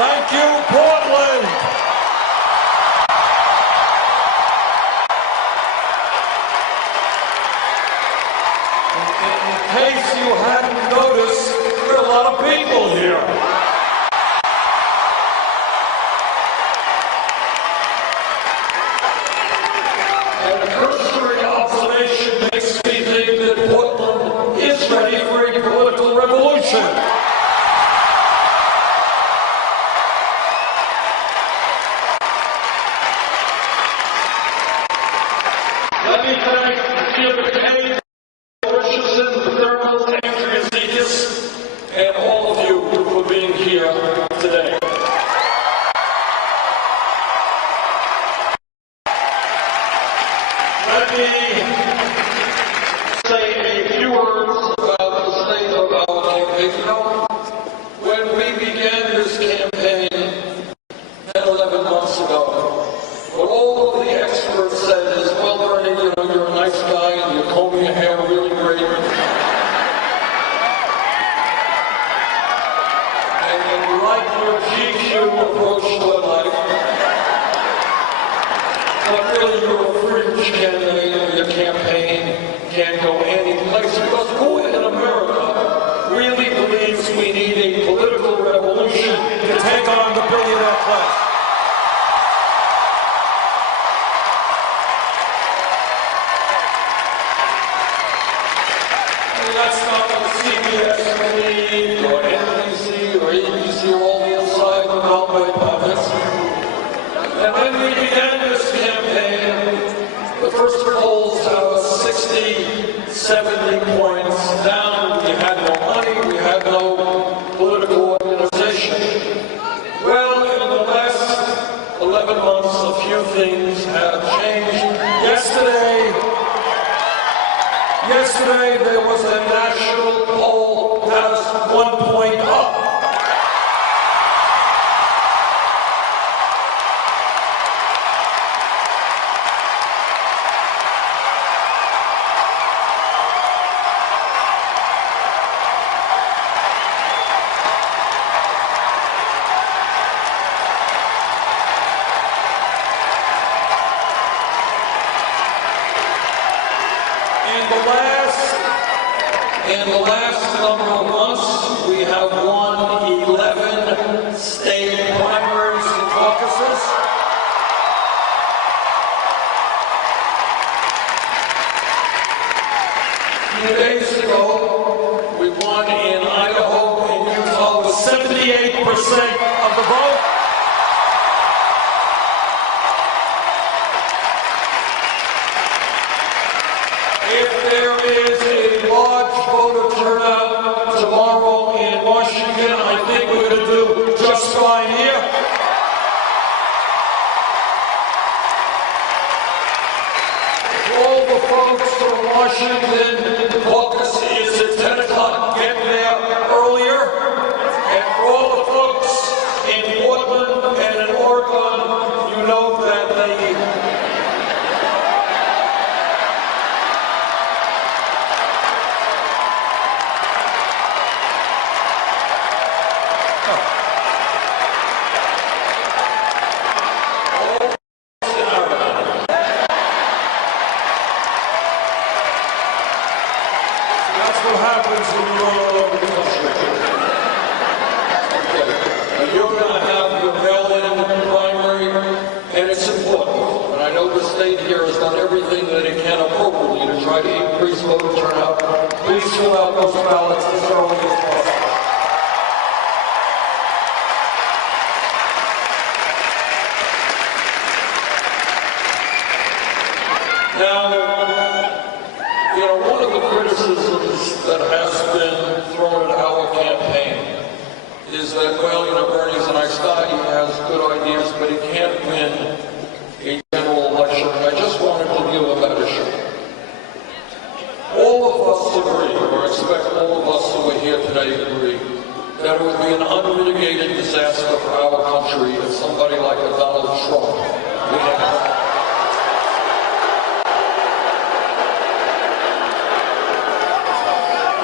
Thank you, Portland. In case you hadn't noticed, there are a lot of people here. And a cursory observation makes me think that Portland is ready for a political revolution. Let me thank Jim McKay, Richardson, Thermal, Andrea Zekas, and all of you for being here today. Let me say a few words about the state of our campaign. You know, when we began this campaign 10, 11 months ago, what all of the experts said is, well, Bernie, you know, you're a nice guy and you comb your hair really great. And you like your GQ approach to life. But really, you're a fringe candidate and your campaign can't go any place because who in America really believes we need a political revolution to take on the billionaire class? That's not what CBS or NBC or ABC or all the inside the Beltway puppets. And when we began this campaign, the first polls had us 60, 70 points down. We had no money, we had no political organization. Well, in the last 11 months, a few things have changed. Yesterday, there was a national poll that was 1 point up. In the last number of months, we have won 11 state primaries and caucuses. A few days ago, we won in Idaho and Utah with 78% of the vote. If there is a large voter turnout tomorrow in Washington, I think we're going to do just fine here. All the folks from Washington, the caucus is at 10 o'clock, get there earlier. And for all the folks in Portland and in Oregon, you know that they That's what happens when you roll all over the country. Okay. You're going to have your mail-in primary, and it's important. And I know the state here has done everything that it can appropriately to try to increase voter turnout. Please fill out those ballots as early as possible. Now, you know, one of the criticisms that has been thrown at our campaign is that, well, you know, Bernie's a nice guy, he has good ideas, but he can't win a general election. I just wanted to deal with that issue. All of us agree, or expect all of us who are here today agree, that it would be an unmitigated disaster for our country if somebody like a Donald Trump would have.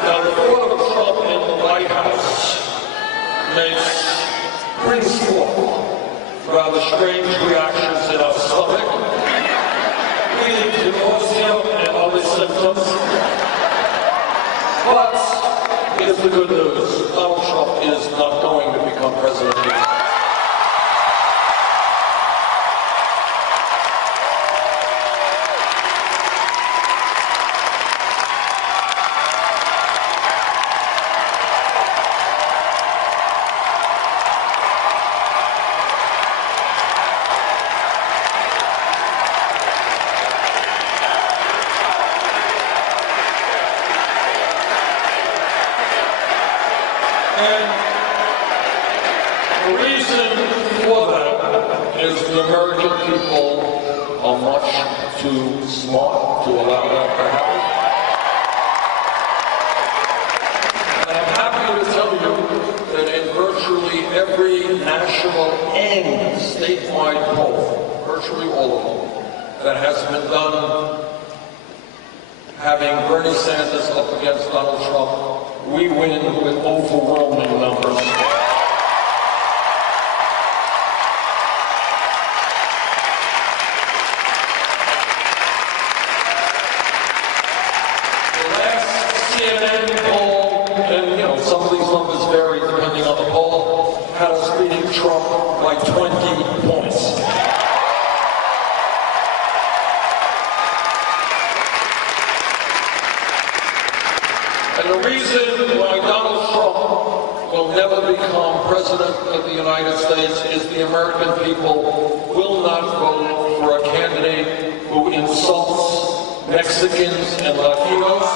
Now, the thought of Trump in the White House brings to strange reactions in our stomach, leading to nausea and other symptoms. But here's the good news. Donald Trump is not going to become president of the United States. And the reason for that is the American people are much too smart to allow that to happen. And I'm happy to tell you that in virtually every national and statewide poll, virtually all of them, that has been done having Bernie Sanders up against Donald Trump, we win with overwhelming numbers. The last CNN poll, and some of these numbers vary depending on the poll, had us beating Trump by 20 points. And the reason why Donald Trump will never become president of the United States is the American people will not vote for a candidate who insults Mexicans and Latinos.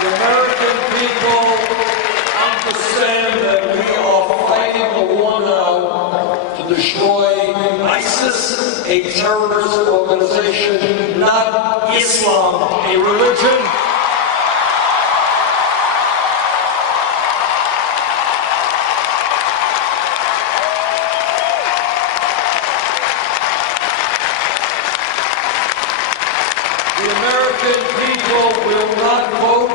The American people understand that we are fighting the war now to destroy ISIS, a terrorist organization, not Islam, a religion. The American people will not vote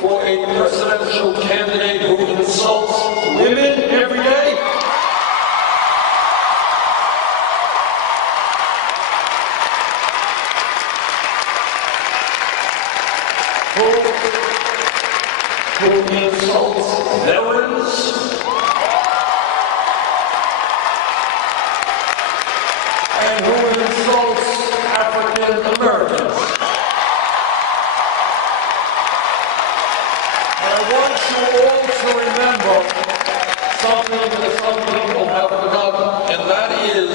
for a presidential candidate who insults women every day. Who insults veterans, and who insults African Americans. And I want you all to remember something that some people have forgotten, and that is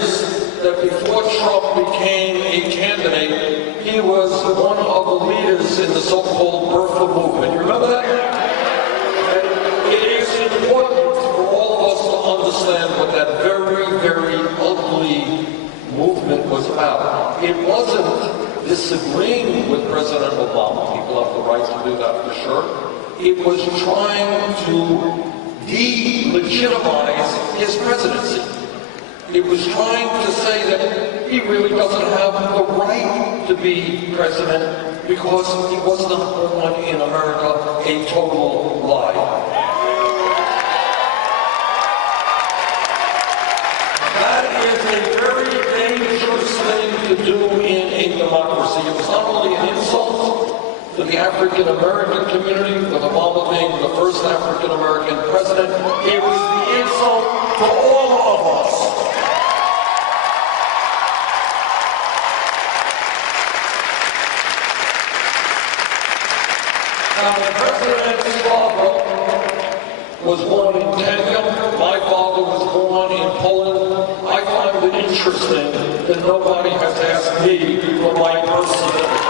that before Trump became a candidate, he was one of the leaders in the so-called birther movement. You remember that? And it is important for all of us to understand what that very, very ugly movement was about. It wasn't disagreeing with President Obama. People have the right to do that for sure. It was trying to delegitimize his presidency. It was trying to say that he really doesn't have the right to be president because he was not born in America, a total lie. That is a very dangerous thing to do in a democracy. It was not only an insult to the African American community, with Obama being the first African American president, it was the insult to all of us. Now, the president's father was born in Kenya. My father was born in Poland. I find it interesting that nobody has asked me for my birth certificate.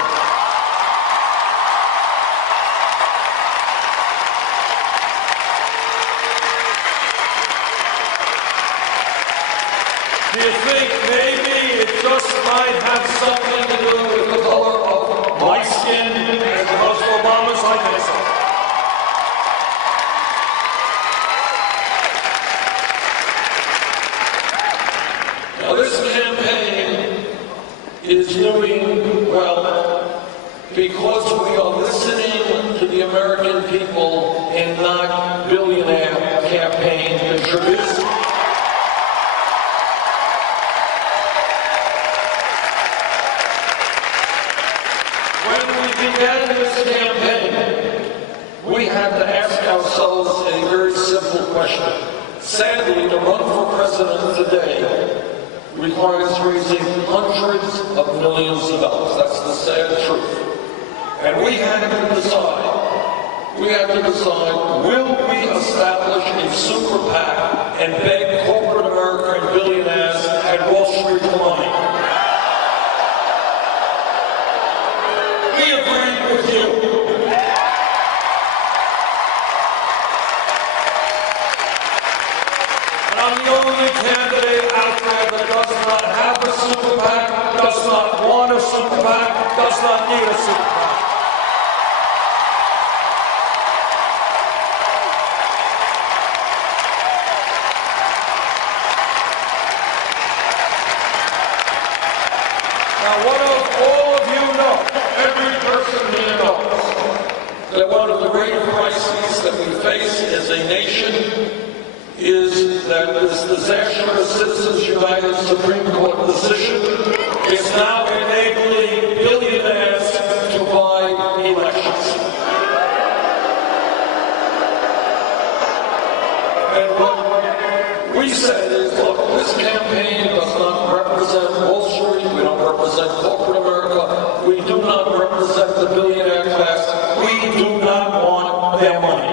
Do you think maybe it just might have something to do with the color of my skin as opposed to Obama's? I think so. Now this campaign is doing well because we are listening to the the American people and not billionaire campaign contributors. When we began this campaign, we had to ask ourselves a very simple question. Sadly, to run for president today requires raising hundreds of millions of dollars. That's the sad truth. And we had to decide, will we establish a super PAC and beg corporate America and billionaires at Wall Street for money? We agreed with you. I'm the only candidate out there that does not have a super PAC, does not want a super PAC, does not need a super PAC. Now, what of all of you know, every person here knows, that one of the great crises that we face as a nation is that this disastrous Citizens United Supreme Court decision is now enabling billionaires to buy elections. And what we said is, look, this campaign does not represent Wall Street, we don't represent corporate America, we do not represent the billionaire class, we do not want their money.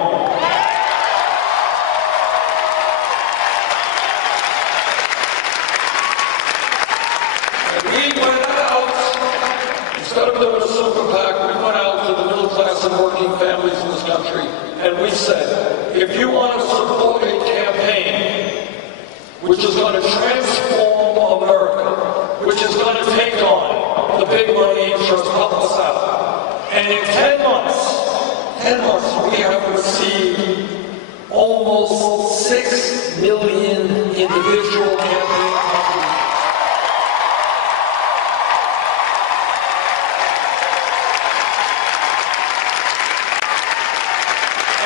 Instead of doing a super PAC, we went out to the middle class and working families in this country, and we said, if you want to support a campaign which is going to transform America, which is going to take on the big money interests, help us out. And in 10 months, we have received almost 6 million individual campaign contributions.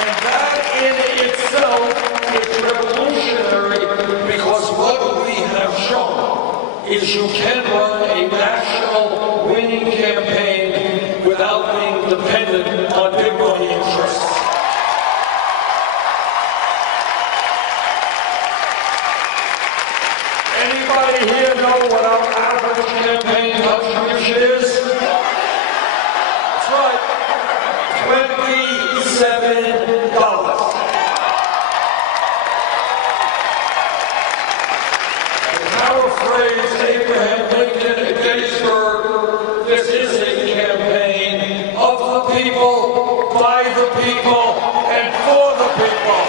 And that in itself is revolutionary, because what we have shown is you can run a national winning campaign without being dependent on big money interests. Anybody here know what our average campaign contribution is? That's right, $27. To paraphrase Abraham Lincoln at Gettysburg, this is a campaign of the people, by the people, and for the people.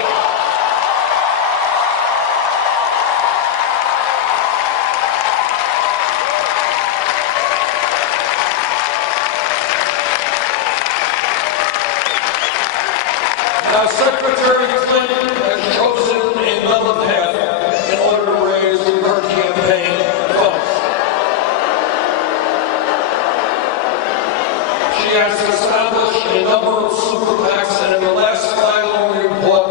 Now, Secretary Clinton has chosen another path in order to raise her campaign funds. She has established a number of super PACs, and in the last filing report,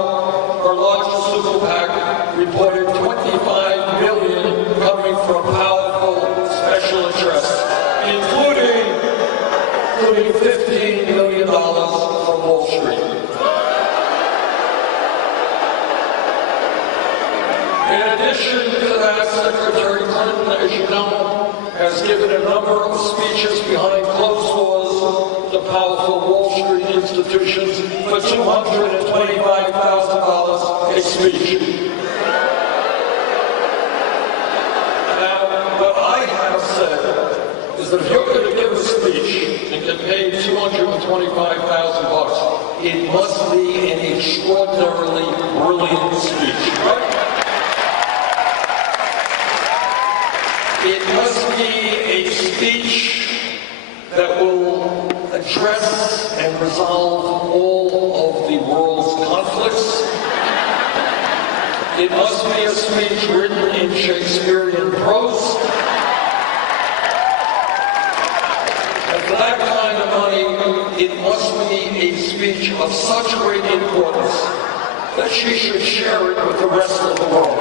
her largest super PAC reported $25 million coming from powerful special interests, including $15 million from Wall Street. In addition to that, Secretary Clinton, as you know, has given a number of speeches behind closed doors to powerful Wall Street institutions for $225,000 a speech. Now, what I have said is that if you're going to give a speech and get paid $225,000, it must be an extraordinarily brilliant speech, right? It must be a speech that will address and resolve all of the world's conflicts. It must be a speech written in Shakespearean prose. And for that kind of money, it must be a speech speech of such great importance that she should share it with the rest of the world.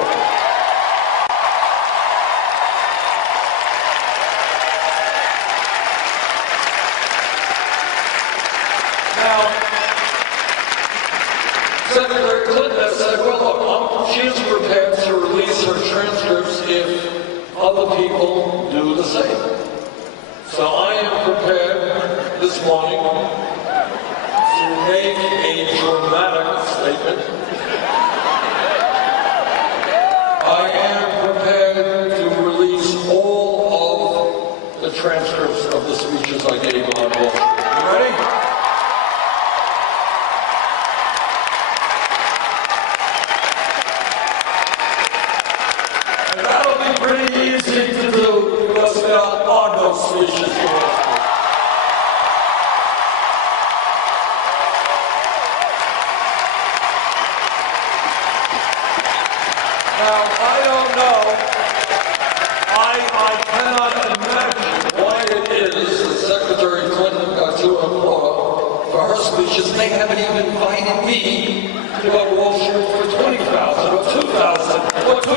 Now, Senator Clinton has said, well, look, she is prepared to release her transcripts if other people do the same. So I am prepared this morning to make a dramatic statement. I am prepared to release all of the transcripts of the speeches I gave on Wall Street. You ready? And that'll be pretty easy to do because there are no speeches to Wall Street. Now, I don't know, I cannot imagine why it is that Secretary Clinton got too applause for her speeches. They haven't even invited me to go to Wall Street for $20,000 or $2,000 or $2.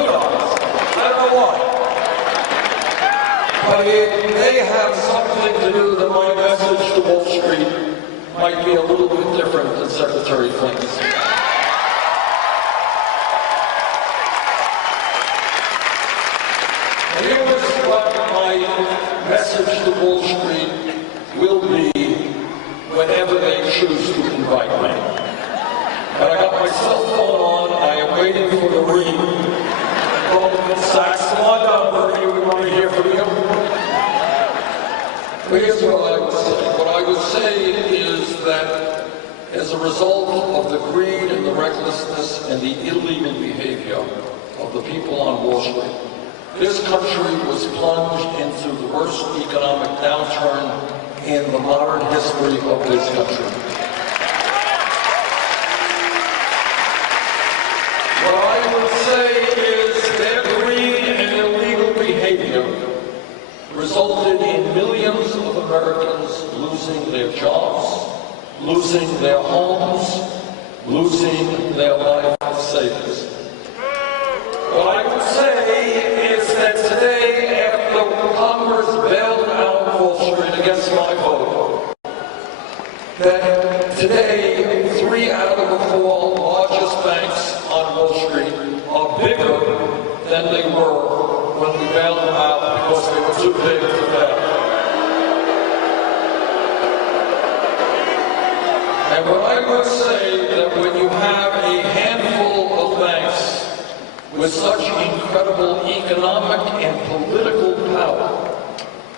I don't know why. But they have something to do that my message to Wall Street might be a little bit different than Secretary Clinton's. Here's what my message to Wall Street will be whenever they choose to invite me. But I got my cell phone on, I am waiting for the ring. Goldman Sachs, come on down, Bernie, we want to hear from you. But here's what I would say. What I would say is that as a result of the greed and the recklessness and the illegal behavior of the people on Wall Street, this country was plunged into the worst economic downturn in the modern history of this country. What I would say is their greed and illegal behavior resulted in millions of Americans losing their jobs, losing their homes, losing their life savings. What I would say is that today, after Congress bailed out Wall Street against my vote, that today 3 out of the 4 largest banks on Wall Street are bigger than they were when we bailed them out because they were too big to fail. And what I would say that when you have a handful of banks with such incredible economic and political power,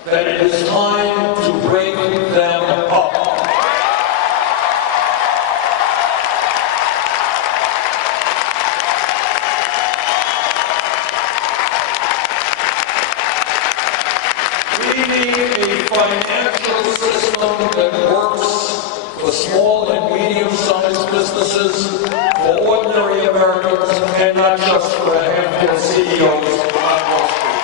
that it is time to break them up. We need a financial system that works for small and medium-sized businesses, for ordinary Americans, and not just for a handful of CEOs on Wall Street.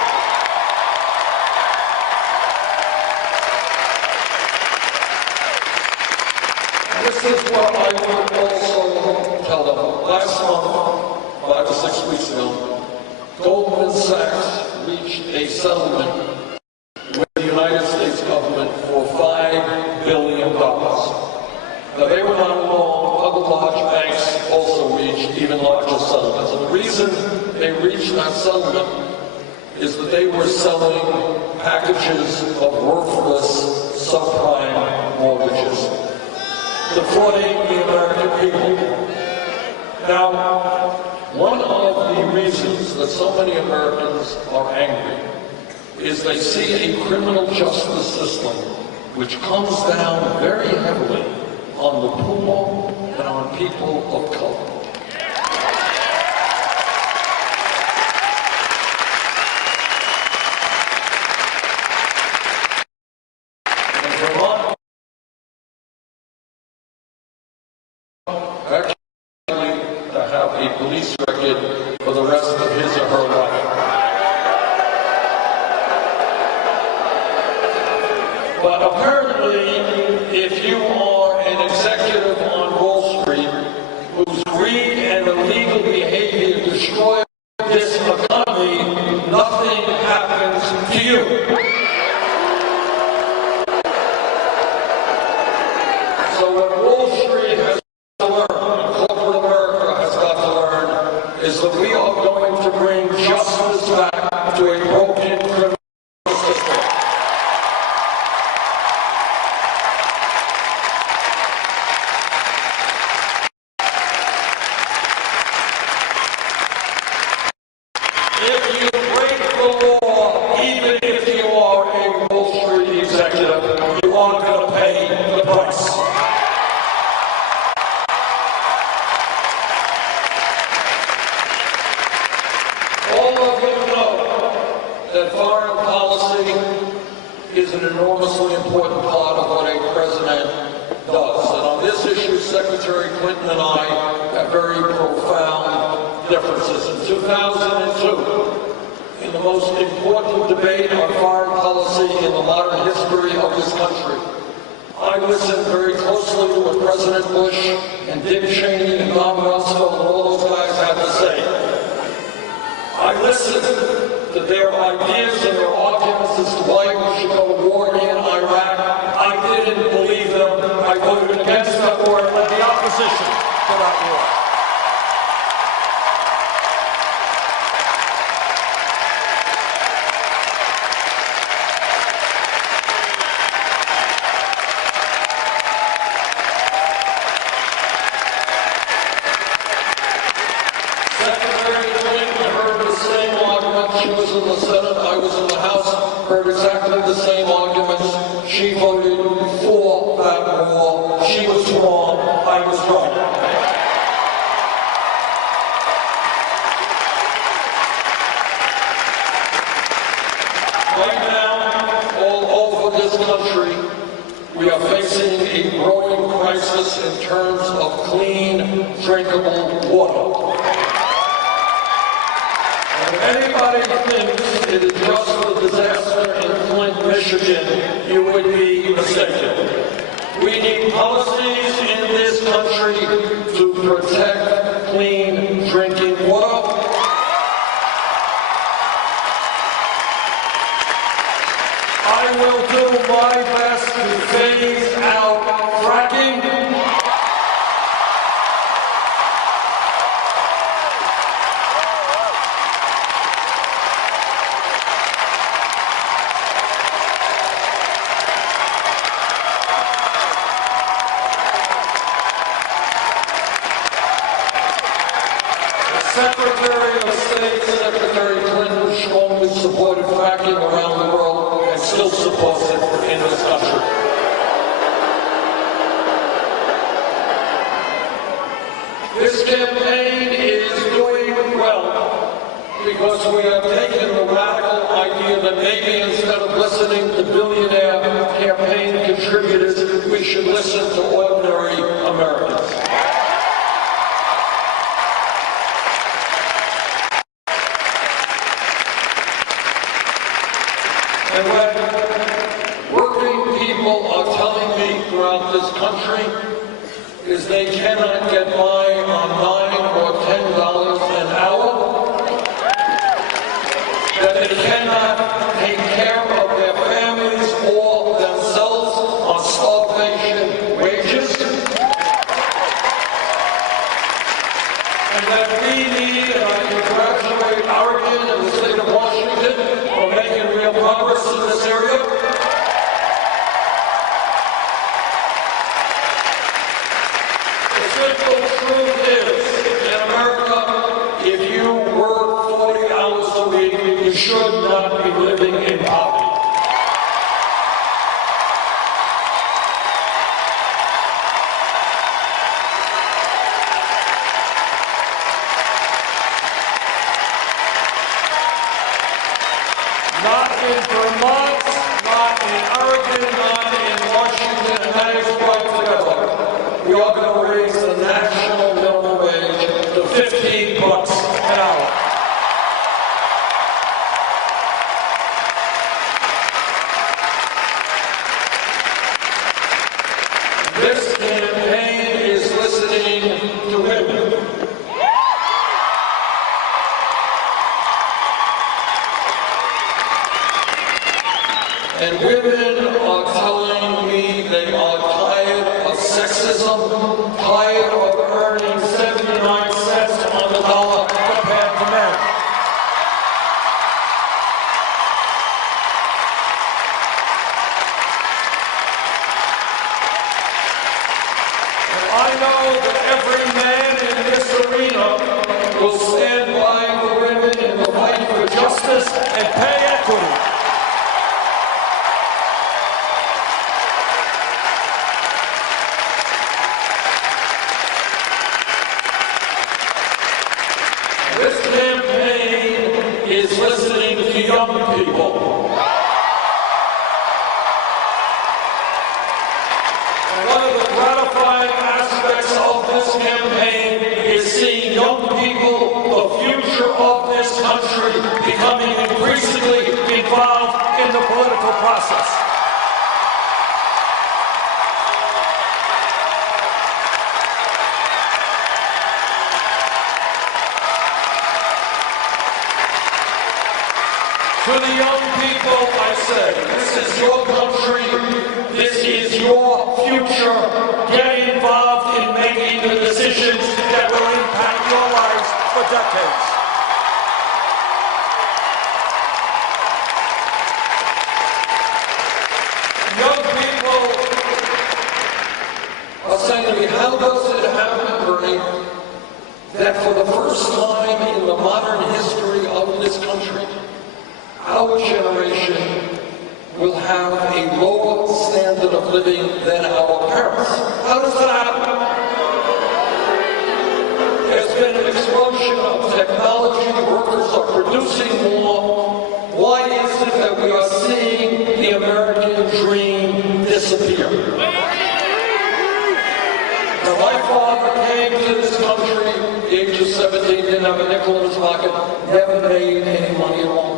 This is what I would also tell them. Last month, 5 to 6 weeks ago, Goldman Sachs reached a settlement with the United States government for $5 billion. Now, they were not alone. Other large banks also reached even larger settlements. And the reason they reached that settlement is that they were selling packages of worthless subprime mortgages, defrauding the American people. Now, one of the reasons that so many Americans are angry is they see a criminal justice system which comes down very heavily on the poor and on people of color. In Vermont, actually to have a police record for the rest of his or her life. But apparently, if you are an executive on Wall Street whose greed and illegal behavior destroy this economy, nothing happens to you. So what Wall Street has to learn, corporate America has got to learn, is that we are going to bring justice back to a broken criminal system. If you break the law, even if you are a Wall Street executive, you are going to pay the price. All of you know that foreign policy is an enormously important part of what a president does. And on this issue, Secretary Clinton and I have very profound differences. In 2002, in the most important debate on foreign policy in the modern history of this country, I listened very closely to what President Bush and Dick Cheney and Don Rumsfeld and all those guys had to say. I listened to their ideas and their arguments as to why we should go to war in Iraq. I didn't believe them. I voted against that war and led the opposition to that war. She was in the Senate, I was in the House, heard exactly the same arguments. She voted for that war. She was wrong, I was right. Right now, all over this country, we are facing a growing crisis in terms of clean, drinkable water. If anybody thinks it is just a disaster in Flint, Michigan, you would be mistaken. We need policies in this country to protect clean drinking water. I will do my best to phase out fracking. Secretary of State, Secretary Clinton strongly supported fracking around the world and still supports it in this country. This campaign is doing well because we have taken the radical idea that maybe instead of listening to billionaire campaign contributors, we should listen to ordinary Americans. And what working people are telling me throughout this country is they cannot get by on $9 or $10 an hour, that they cannot take care of their families or themselves on starvation wages, and that we need, and I congratulate Oregon and the state of Washington for making real progress in this area. The simple truth is, in America, if you work 40 hours a week, you should not be living in poverty. Not in Vermont, not in Oregon, not in Washington, and that is right forever. We are going to raise the national to young people. And one of the gratifying aspects of this campaign is seeing young people, the future of this country, becoming increasingly involved in the political process. To the young people, I say, this is your country, this is your future. Get involved in making the decisions that will impact your lives for decades. Young people are saying to me, how does it happen, Bernie, that for the first time in the modern history of this country, our generation will have a lower standard of living than our parents? How does that happen? There's been an explosion of technology. Workers are producing more. Why is it that we are seeing the American dream disappear? Now, my father came to this country at the age of 17, didn't have a nickel in his pocket, never made any money at all.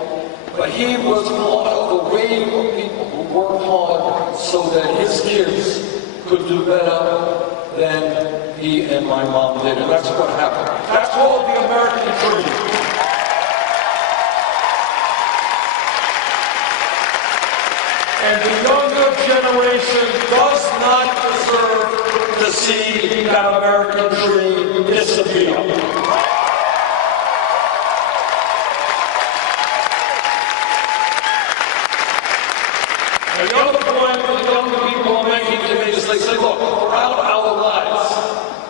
But he was part of the wave of people who worked hard so that his kids could do better than he and my mom did. And that's what happened. That's called the American dream. And the younger generation does not deserve to see that American dream disappear. The other point that the young people are making to me is they say, look, throughout our lives,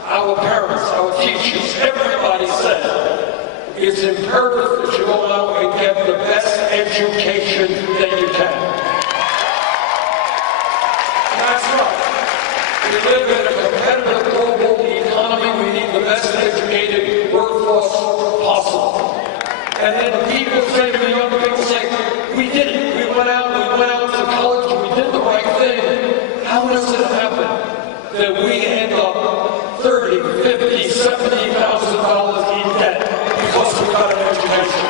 our parents, our teachers, everybody said, it's imperative that you go out and get the best education that you can. And that's right. We live in a competitive global economy. We need the best educated workforce possible. And then people say to me, young people say, we did it. We went out to college, we did the right thing. How does it happen that we end up $30,000, $50,000, $70,000 in debt because we got an education?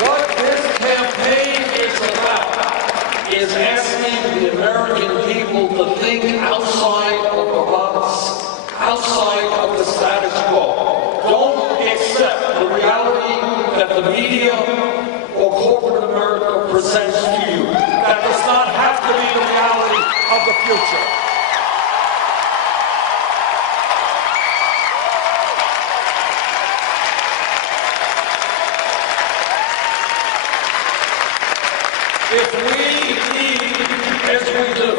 What this campaign is about is asking the American people to think outside of the box, outside of the status quo. Don't accept the reality that the media or corporate America presents to you. That does not have to be the reality of the future. If we need, as we do,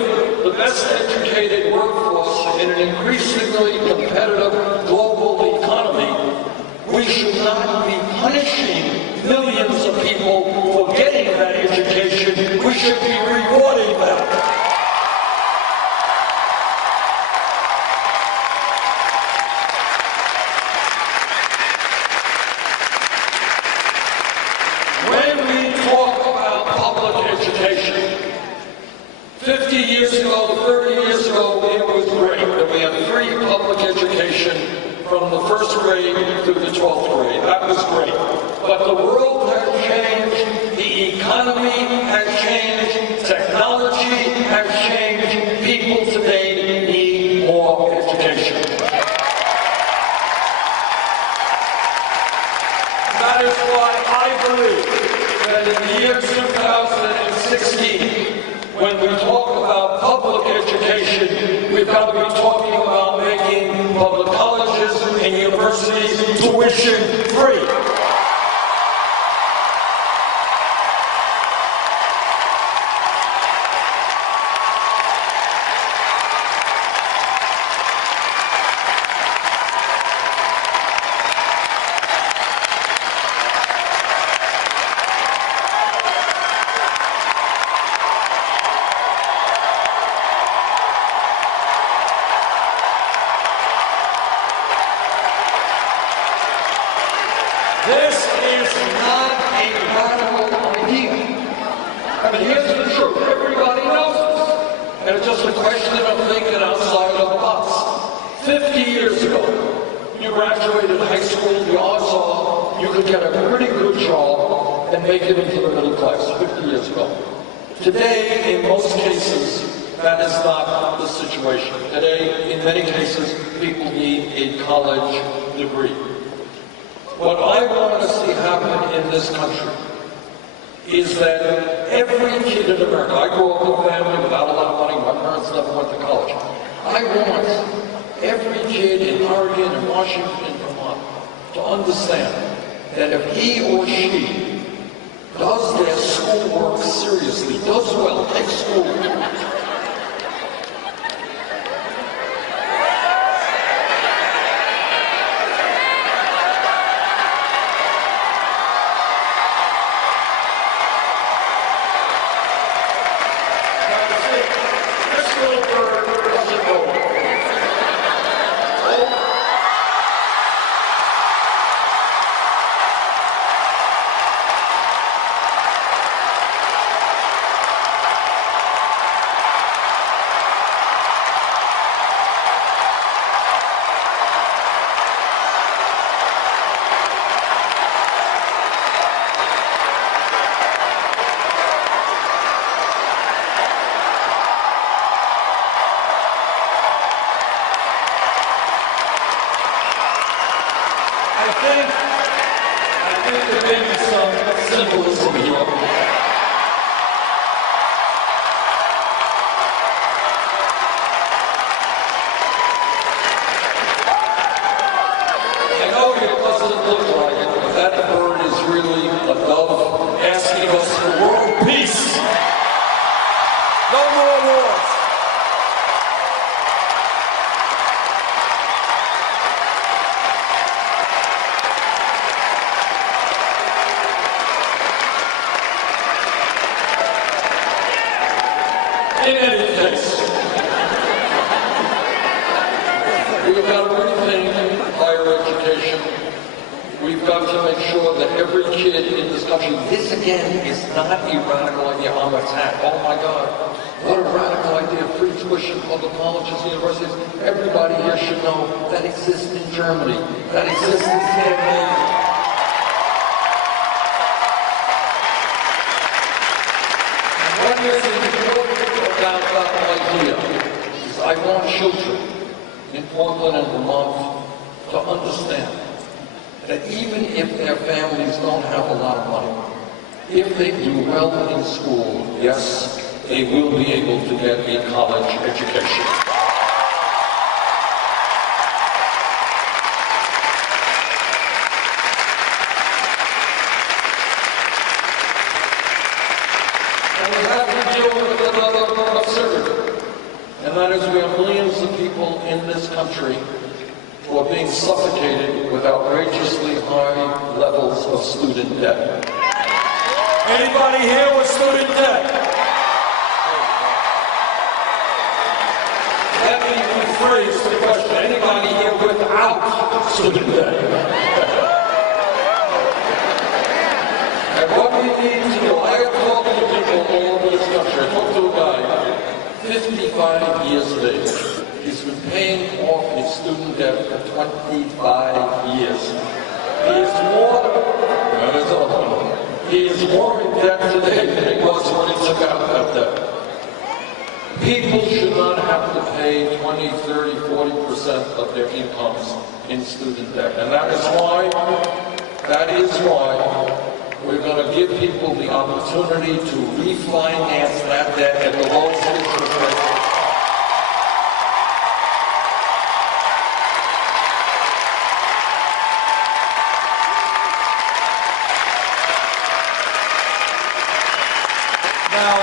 the best educated workforce in an increasingly competitive global economy, we should not be punishing millions of people for getting that education. We should be rewarding them. When we talk about public education, 50 years ago, 30 years ago, it was great that we had free public education from the first grade to the 12th grade. That was great. But the world has changed, the economy has changed, technology has changed. People today need more education. That is why I believe that in the year 2016, when we talk about public education, we've got to be talking about making public colleges and universities tuition free. I mean, here's the truth. Everybody knows this. And it's just a question of thinking outside of the box. 50 years ago, you graduated high school, the odds are you could get a pretty good job and make it into the middle class 50 years ago. Today, in most cases, that is not the situation. Today, in many cases, people need a college degree. What I want to see happen in this country is that every kid in America, I grew up in a family without a lot of money, my parents never went to college. I want every kid in Oregon and Washington and Vermont to understand that if he or she does their schoolwork seriously, does well, takes school, I think there may be some symbolism here. I know it doesn't look like it, but that bird is really a dove asking us for world peace. No more wars. In any case, we've got to rethink higher education. We've got to make sure that every kid in this country, this again is not a radical idea on attack. Oh my God, what a radical idea, free tuition, public colleges, universities. Everybody here should know that exists in Germany, that exists in Scandinavia. What is important about that idea is I want children in Portland and Vermont to understand that even if their families don't have a lot of money, if they do well in school, yes, they will be able to get a college education. And we have to deal with another absurdity, and that is we have millions of people in this country who are being suffocated with outrageously high levels of student debt. Anybody here with student debt? Let me rephrase the question. Anybody here without student debt? And what we need to do, I have talked to people all over this country. I talked to a guy, 55 years of age. He's been paying off his student debt for 25 years. He is more in debt today than he was when he took out that debt. People should not have to pay 20, 30, 40% of their incomes in student debt. And that is why we're going to give people the opportunity to refinance that debt at the lowest interest rate. Now,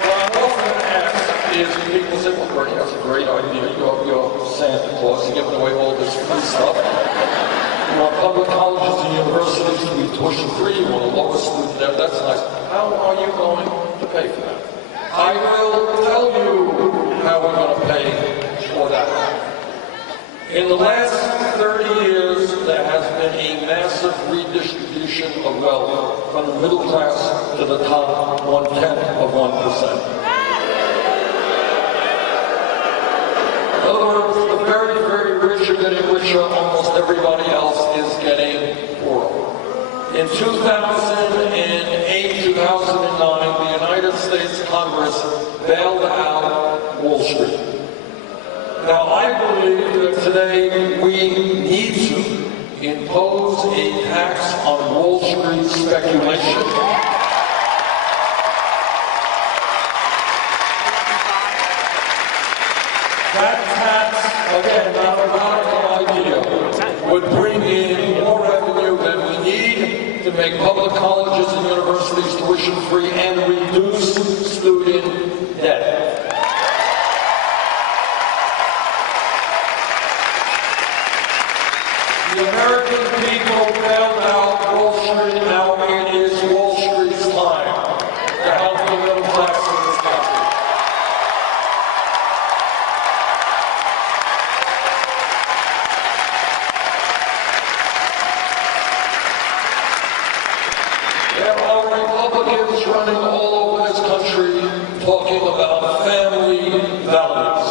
what I'm often asked is people say, well, Bernie, that's a great idea. You're Santa Claus, you're giving away all this free stuff. You want public colleges and universities to be tuition free, you want to lower student debt, that's nice. How are you going to pay for that? I will tell you how we're going to pay for that. In the last 30 years, there has been a massive redistribution distribution of wealth from the middle class to the top 1/10 of 1%. In other words, the very, very rich are getting richer, almost everybody else is getting poorer. In 2008, 2009, the United States Congress bailed out Wall Street. Now, I believe that today we need to impose a tax on Wall Street speculation. That tax, again, not a radical idea, would bring in more revenue than we need to make public colleges and universities tuition-free and reduce student debt. The American people bailed out Wall Street. Now it is Wall Street's time to help the middle class in this country. There are Republicans running all over this country talking about family values.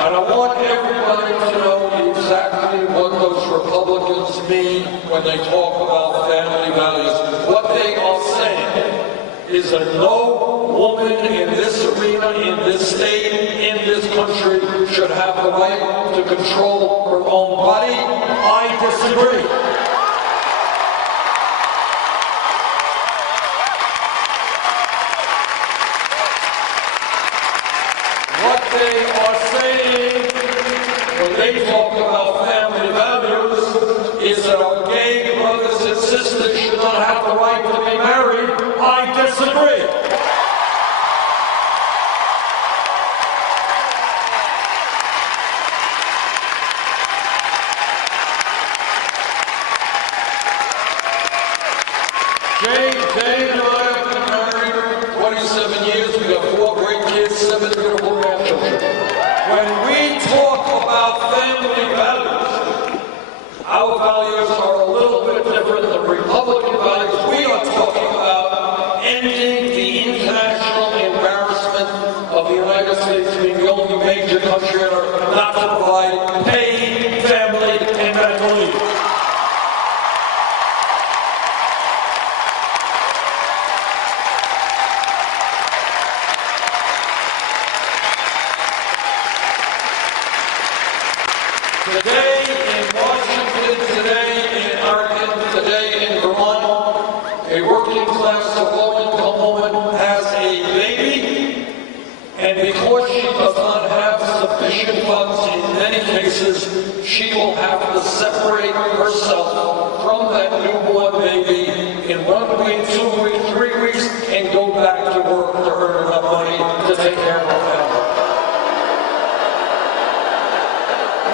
And I want everybody to know exactly what those Republicans mean when they talk about family values. What they are saying is that no woman in this arena, in this state, in this country should have the right to control her own body. I disagree. What they are saying when they talk about family values is that our gay brothers and sisters should not have the right to be married. I disagree. Jane and I have been married 27 years. We got 4 great kids, 7 beautiful grandchildren. When we talk about family values, our values are a little bit different than Republican values. We are talking about ending the international embarrassment of the United States being the only major country on earth not to provide paid family and medical leave. Today in Washington, today in Oregon, today in Vermont, a working class low-income woman has a baby, and because she does not have sufficient funds in many cases, she will have to separate herself from that newborn baby in 1 week, 2 weeks, 3 weeks, and go back to work to earn enough money to take care of her family.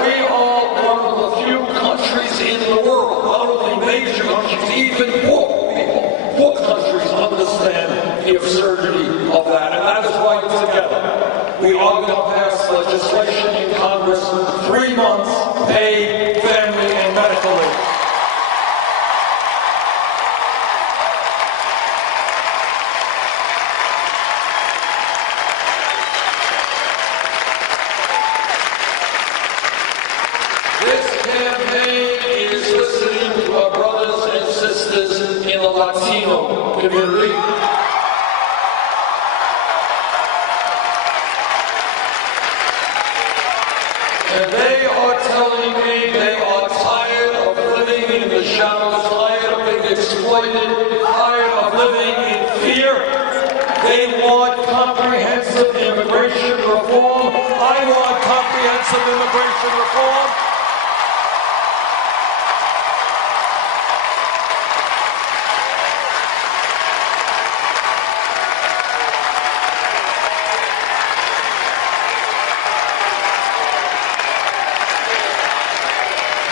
We are one of the few countries in the world, not only major countries, even poor people, poor countries understand the absurdity of that, and that is why together we are going to pass legislation in Congress, 3 months paid family and medical leave. This campaign is listening to our brothers and sisters in the Latino community. And they are telling me they are tired of living in the shadows, tired of being exploited, tired of living in fear. They want comprehensive immigration reform. I want comprehensive immigration reform.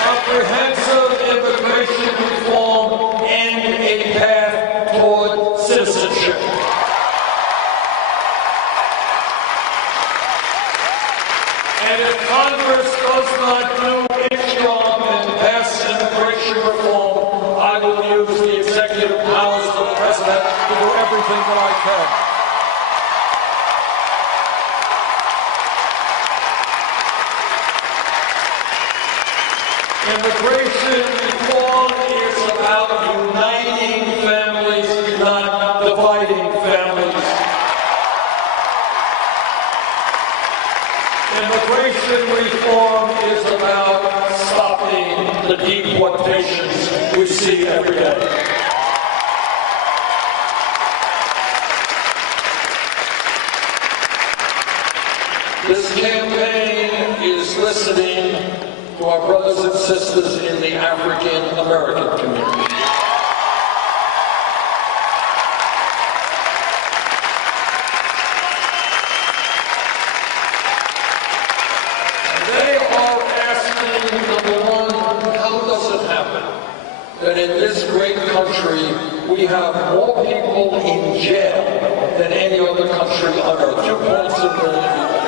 Comprehensive immigration reform and a path toward citizenship. And if Congress does not do its job and pass immigration reform, I use the executive powers of the President to do everything that I can. Immigration reform is about uniting families, not dividing families. Immigration reform is about stopping the deportations we see every day. This campaign is listening to our brothers and sisters in the African American community. They are asking, number one, how does it happen that in this great country we have more people in jail than any other country on earth? 2.2 million people.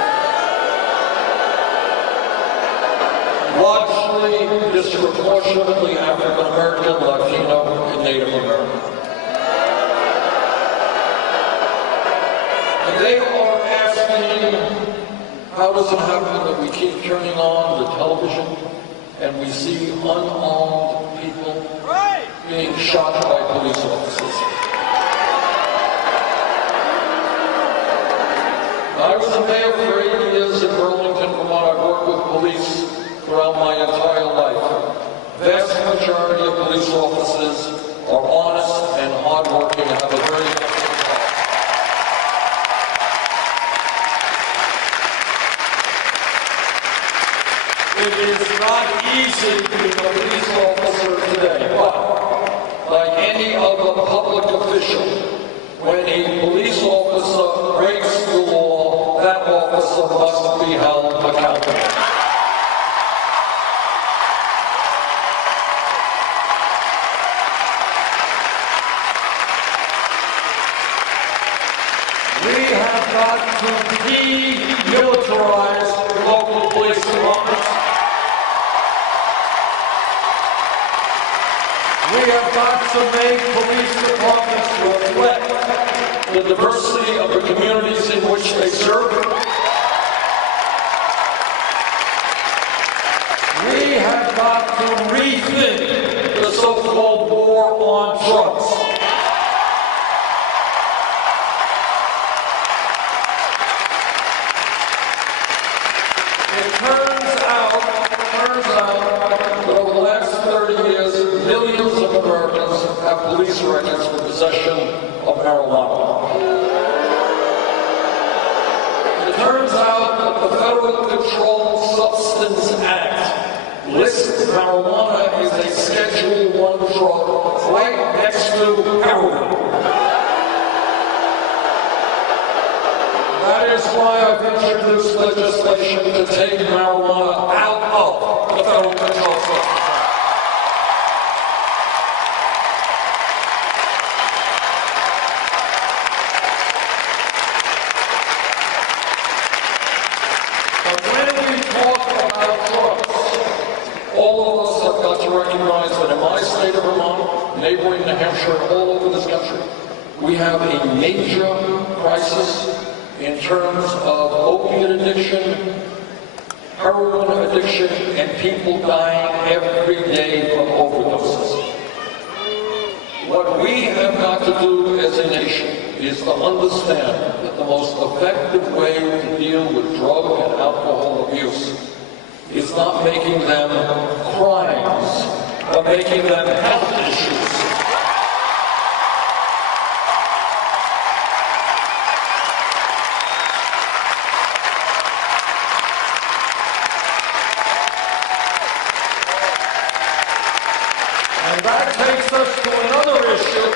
Largely, disproportionately African American, Latino, and Native American. And they are asking, how does it happen that we keep turning on the television and we see unarmed people being shot by police officers? I was a mayor for 8 years in Burlington, Vermont. I've worked with police throughout my entire life. Vast majority of police officers are honest and hardworking and have a very difficult job. It is not easy to be a police officer today, but like any other public official, when a police officer breaks the law, that officer must be held accountable. We have got to demilitarize local police departments. We have got to make police departments reflect the diversity of the communities in which they serve. We have got to rethink the so-called war on drugs. It turns out that over the last 30 years, millions of Americans have police records for possession of marijuana. It turns out that the Federal Controlled Substance Act lists marijuana as a Schedule I drug right next to heroin. That is why I've introduced legislation to take marijuana out of the Federal Controlled Substance Act. But when we talk about drugs, all of us have got to recognize that in my state of Vermont, neighboring New Hampshire, and all over this country, we have a major crisis in terms of opiate addiction, heroin addiction, and people dying every day from overdoses. What we have got to do as a nation is to understand that the most effective way to deal with drug and alcohol abuse is not making them crimes, but making them health issues. And that takes us to another issue,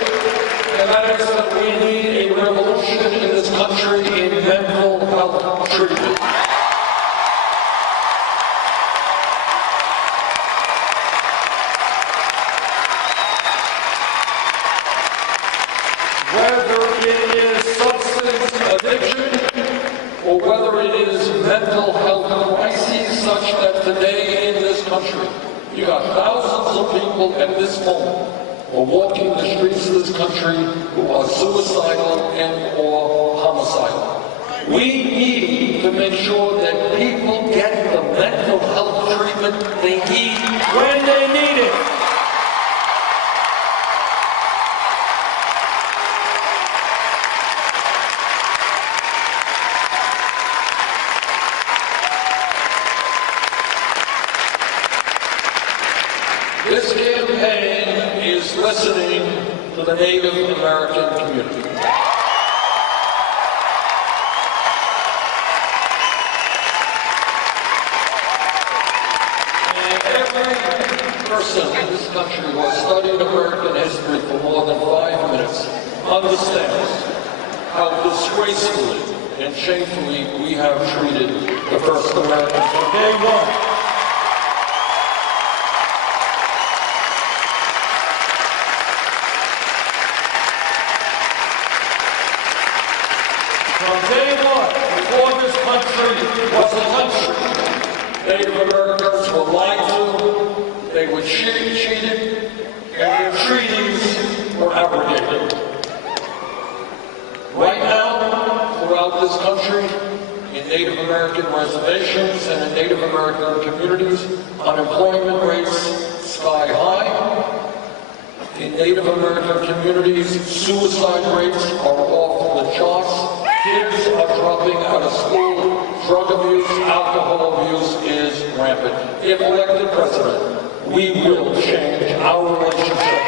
and that is that we need a revolution in this country in mental health treatment. Whether it is substance addiction or whether it is mental health crises such that today in this country you got thousands of people at this moment or walking the streets of this country who are suicidal and or homicidal. We need to make sure that people get the mental health treatment they need when they need it. This campaign is listening to the Native American community. Person in this country who has studied American history for more than 5 minutes understands how disgracefully and shamefully we have treated the first Americans from day one. From day one, before this country was a country, Native Americans were lied to, they were cheated, and their treaties were abrogated. Right now, throughout this country, in Native American reservations and in Native American communities, unemployment rates sky high. In Native American communities, suicide rates are off the charts. Kids are dropping out of school. Drug abuse, alcohol abuse is rampant. If elected president, we will change our relationship.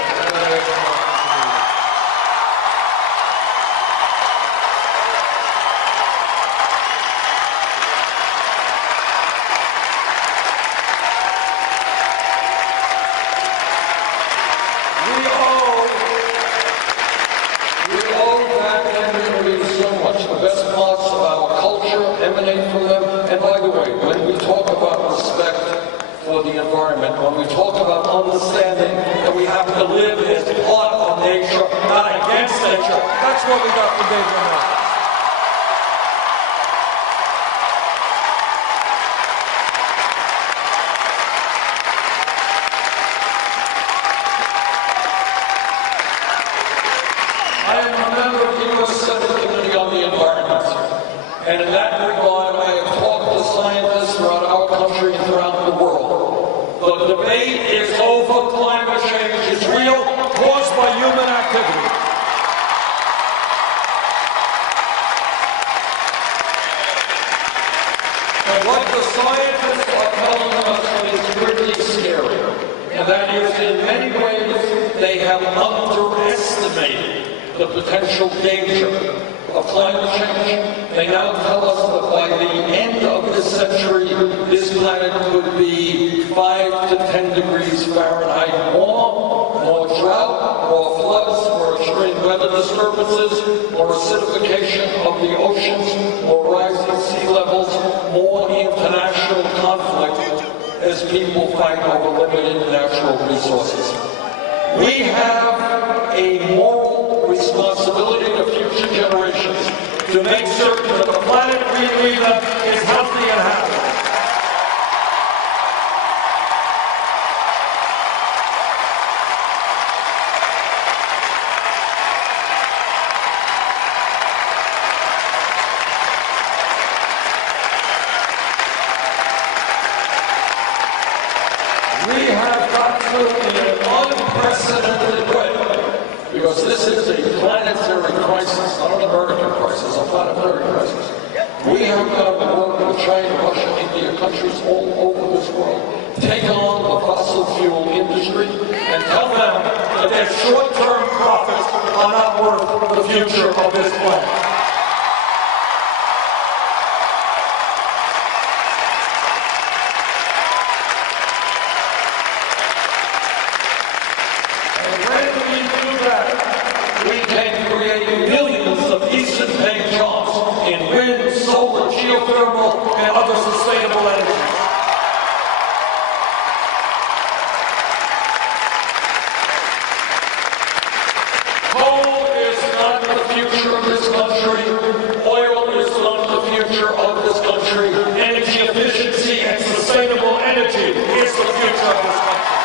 We owe that community so much. The best parts of our culture emanate from them. And by the way, when we talk about respect for the environment, when we talk about understanding that we have to live as part of nature, not against nature, that's what we got from David Lamar. I am a member of the U.S. Senate Committee on the Environment, and in that regard, I have talked to scientists throughout our country and throughout the world. The debate is over. Climate change is real, caused by human activity. And what the scientists are telling us is pretty scary. And that is, in many ways, they have underestimated the potential danger of climate change. They now tell us that by the end of this century, this planet could be 5 to 10 degrees Fahrenheit warm, more drought, more floods, more extreme weather disturbances, more acidification of the oceans, more rising sea levels, more international conflict as people fight over limited natural resources. We have a moral responsibility to future generations to make certain that the planet we live on is healthy and happy. We have got to, in an unprecedented way, because this is a planetary crisis, not an American crisis, a planetary crisis. We have got to work with China, Russia, India, countries all over this world, take on the fossil fuel industry and tell them that their short-term profits are not worth the future of this planet. We can create millions of decent paying jobs in wind, solar, geothermal, and other sustainable energy. Coal is not the future of this country. Oil is not the future of this country. Energy efficiency and sustainable energy is the future of this country.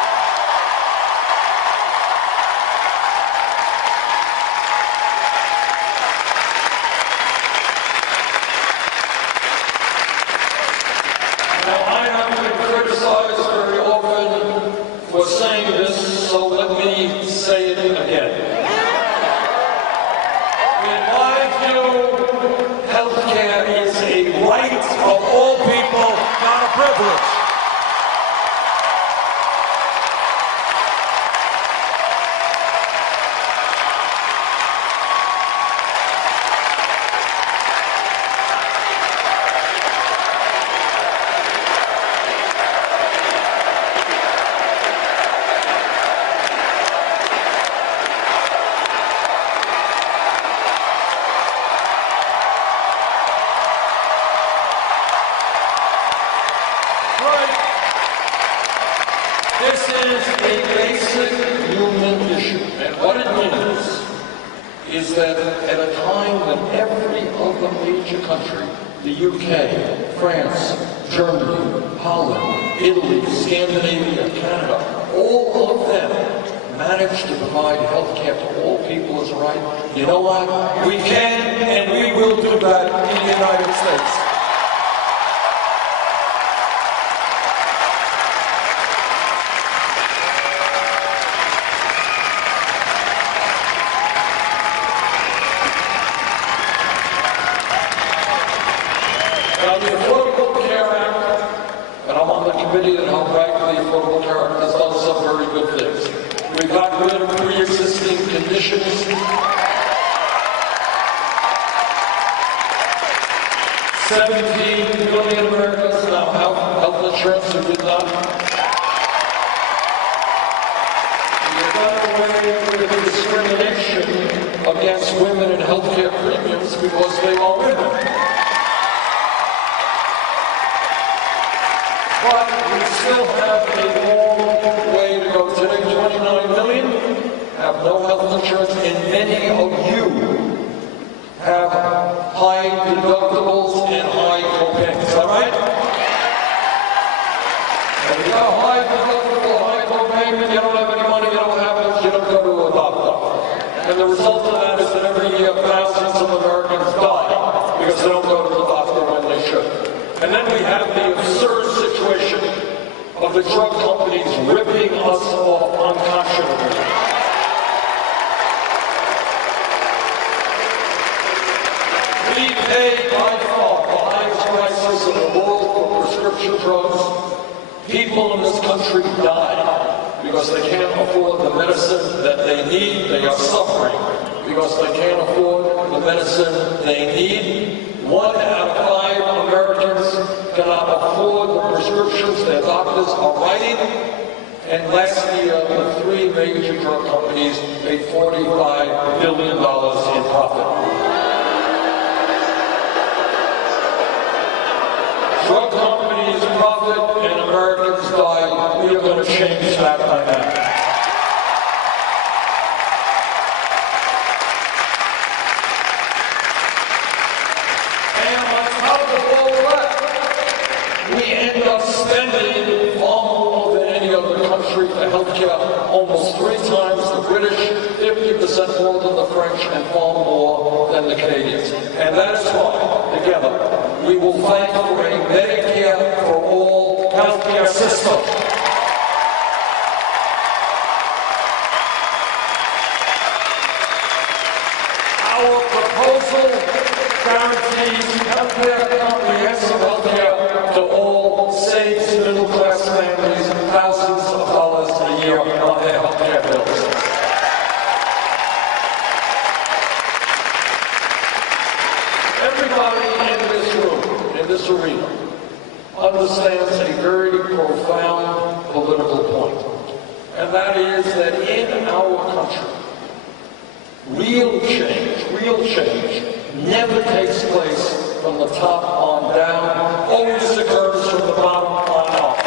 right of all people, not a privilege. This is a basic human issue, and what it means is that at a time when every other major country, the UK, France, Germany, Holland, Italy, Scandinavia, Canada, all of them managed to provide health care to all people as a right, you know what? We can and we will do that in the United States. Now, the Affordable Care Act, and I'm on the committee that helped write the Affordable Care Act, has done some very good things. We've gotten rid of pre-existing conditions. 17 million Americans now have health insurance who did not. We've done away with the discrimination against women in health care premiums because they are women. But we still have a long way to go. Today, 29 million have no health insurance, and many of you have high deductibles and high copays. Is that right? And if you have high deductible, high copay, you don't have any money, you don't have it, you don't go to a doctor. And the result of that is that every year thousands of Americans die because they don't go to the doctor when they should. And then we have the absurd situation of the drug companies ripping us off unconscionably. We pay by far the highest prices in the world for prescription drugs. People in this country die because they can't afford the medicine that they need. They are suffering because they can't afford the medicine they need. 1 out of 5 Americans cannot afford the prescriptions their doctors are writing. And last year, the 3 major drug companies made $45 billion in profit. Drug companies profit and Americans die. We are going to change that dynamic. We end up spending far more than any other country for healthcare, almost 3 times the British, 50% more than the French, and far more than the Canadians. And that is why, together, we will fight for a Medicare for all healthcare system. Our proposal guarantees healthcare, comprehensive healthcare to all, saves middle-class families thousands of dollars a year on their healthcare bills. Everybody in this room, in this arena, understands a very profound political point, and that is that in our country, real change never takes place from the top on down, always occurs from the bottom on up.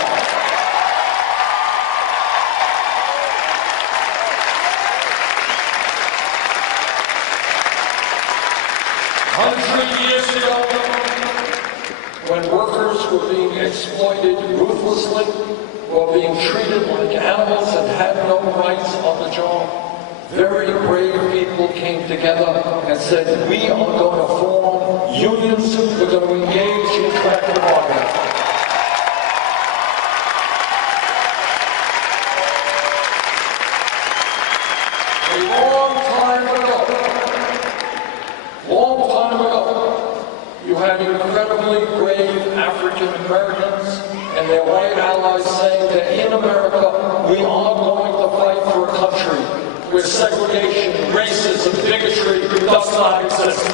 Years ago, when workers were being exploited ruthlessly, were being treated like animals and had no rights on the job, very brave people came together and said, we are going to form unions, we're going to engage in collective bargaining. A long time ago, you had incredibly brave African Americans and their white allies saying that in America we are going to fight for a country where segregation, racism, bigotry does not exist.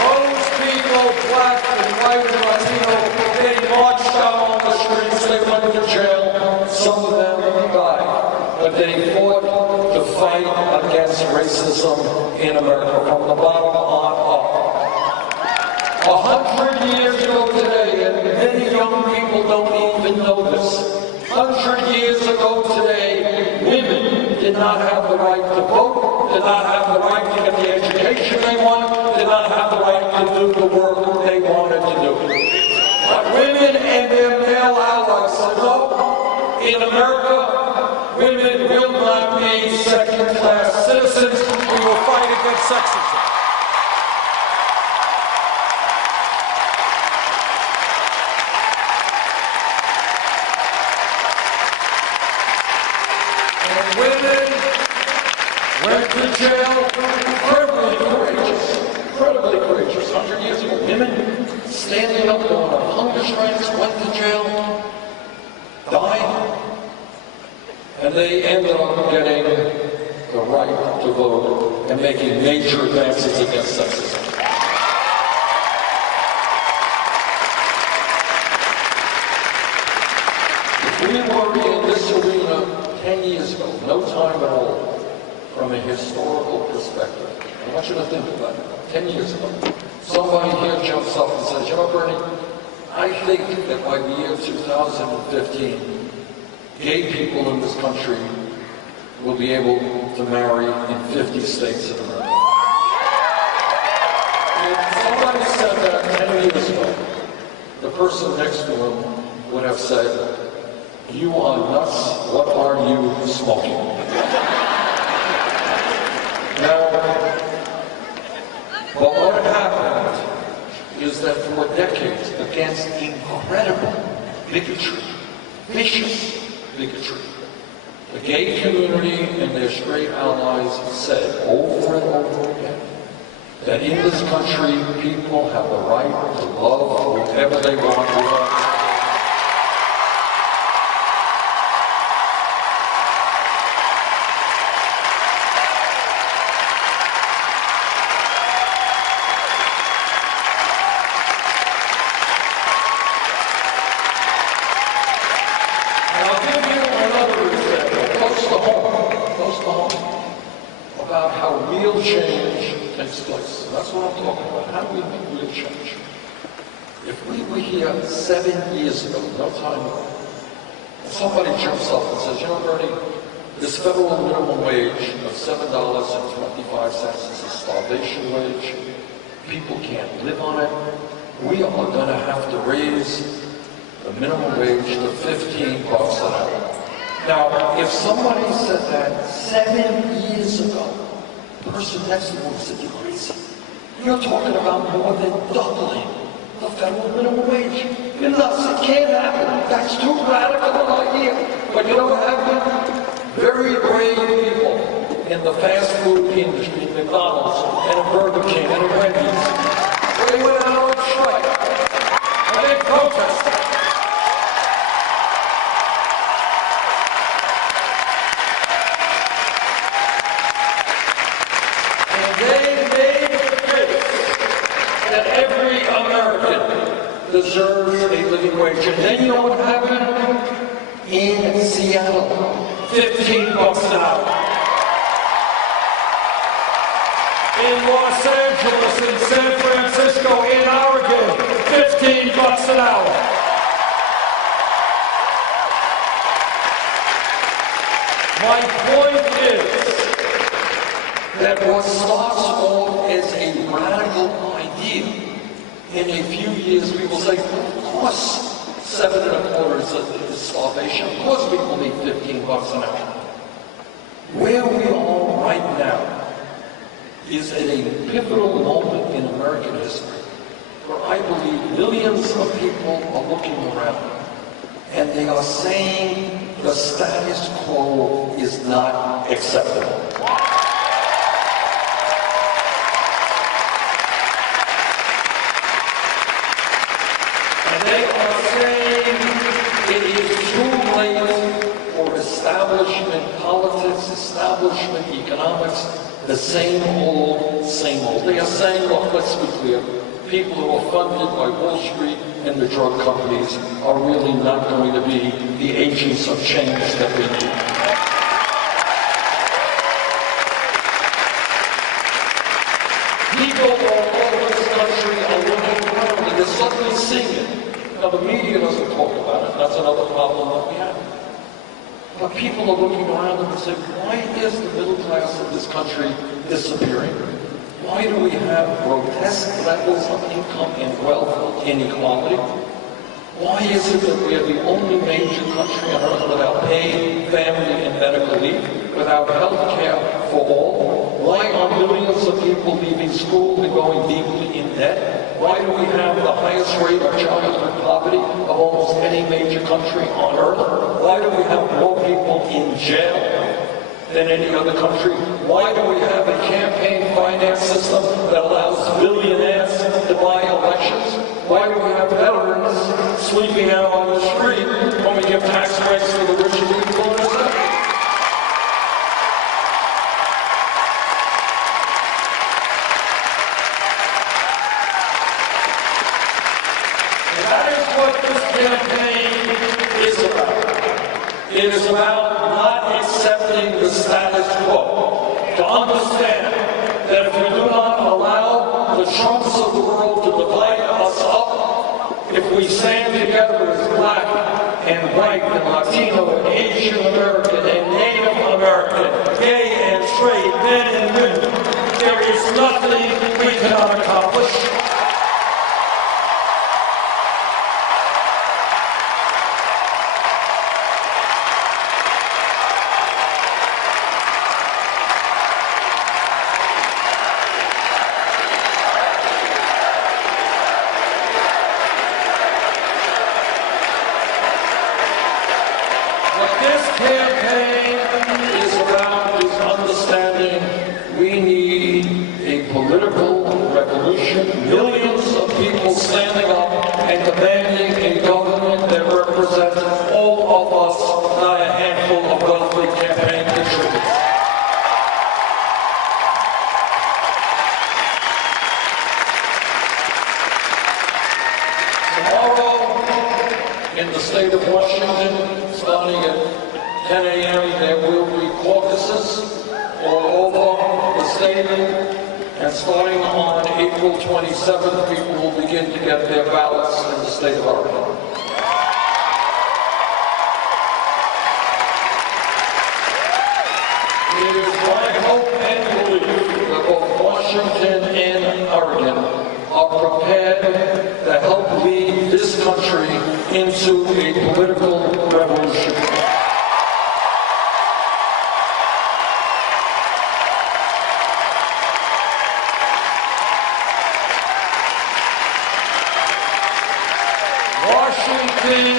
Those people, black and white and Latino, they marched out on the streets, they went to jail, some of them died. But they fought to fight against racism in America from the bottom on up. 100 years ago today, and many young people don't even know this, 100 years ago today, women did not have the right to vote, did not have the right to get the education they want, did not have the right to do the work they wanted to do. But women and their male allies said, no, in America, women will not be second-class citizens. We will fight against sexism. And women went to jail, incredibly courageous. 100 years ago, women standing up on hunger strikes, went to jail, died, and they ended up getting the right to vote and making major advances against sexism. If we were in this arena 10 years ago, no time at all, from a historical perspective, I want you to think about it. 10 years ago, somebody here jumps up and says, you know, Bernie, I think that by the year 2015, gay people in this country will be able to marry in 50 states in America. If somebody said that 10 years ago, the person next to him would have said, you are nuts, what are you smoking? Now, but what happened is that for decades, against incredible bigotry, vicious bigotry, the gay community and their straight allies said over and over again that in this country, people have the right to love whoever they want to love. About how real change takes place. And that's what I'm talking about. How do we make real change? If we were here 7 years ago, no time ago, and somebody jumps up and says, you know, Bernie, this federal minimum wage of $7.25 is a starvation wage. People can't live on it. We are going to have to raise the minimum wage to $15 an hour. Now, if somebody said that 7 years ago, the person next to him said, you're crazy. You're talking about more than doubling the federal minimum wage. You're nuts. It can't happen. That's too radical an idea. But you know what happened? Very brave people in the fast food industry, McDonald's, and Burger King, and Wendy's, they went out on strike, and they protested. Deserves a living wage. And then you know what happened? In Seattle, $15 an hour. In Los Angeles, in San Francisco, in Oregon, $15 an hour. My point is that what starts off as a radical idea, in a few years, we will say, of course, 7.25 is starvation. Of course, people need $15 an hour. Where we are right now is at a pivotal moment in American history, where I believe millions of people are looking around, and they are saying The status quo is not acceptable. And they are saying it is too late for establishment politics, establishment economics, the same old, same old. They are saying, look, let's be clear, people who are funded by Wall Street and the drug companies are really not going to be the agents of change that we need. People all over this country are looking around and they're suddenly seeing it. Now the media doesn't talk about it, that's another problem that we have. But people are looking around and saying, why is the middle class of this country disappearing? Why do we have grotesque levels of income and wealth inequality? Why is it that we are the only major country on earth without paid family and medical leave, without health care for all? Why are millions of people leaving school and going deeply in debt? Why do we have the highest rate of childhood poverty of almost any major country on earth? Why do we have more people in jail than any other country? Why do we have a campaign finance system that allows billionaires to buy elections? Why do we have veterans sleeping out on the street when we give tax breaks to the rich people in the city? That is what this campaign is about. It is about not accepting the status quo, to understand that if we do not allow the Trumps of the world to divide us up, if we stand together as black and white and Latino and Asian American and Native American, gay and straight, men and women, there is nothing we cannot accomplish. What this campaign is about is understanding we need a political revolution, millions of people standing up and demanding a government that represents all of us, not a handful of wealthy campaign contributors. Tomorrow, in the state of Washington, starting at 10 a.m., there will be caucuses all over the state, and starting on April 27th, people will begin to get their ballots in the state of Oregon. It is my hope and belief that both Washington and Oregon are prepared to help lead this country into a political revolution. Washington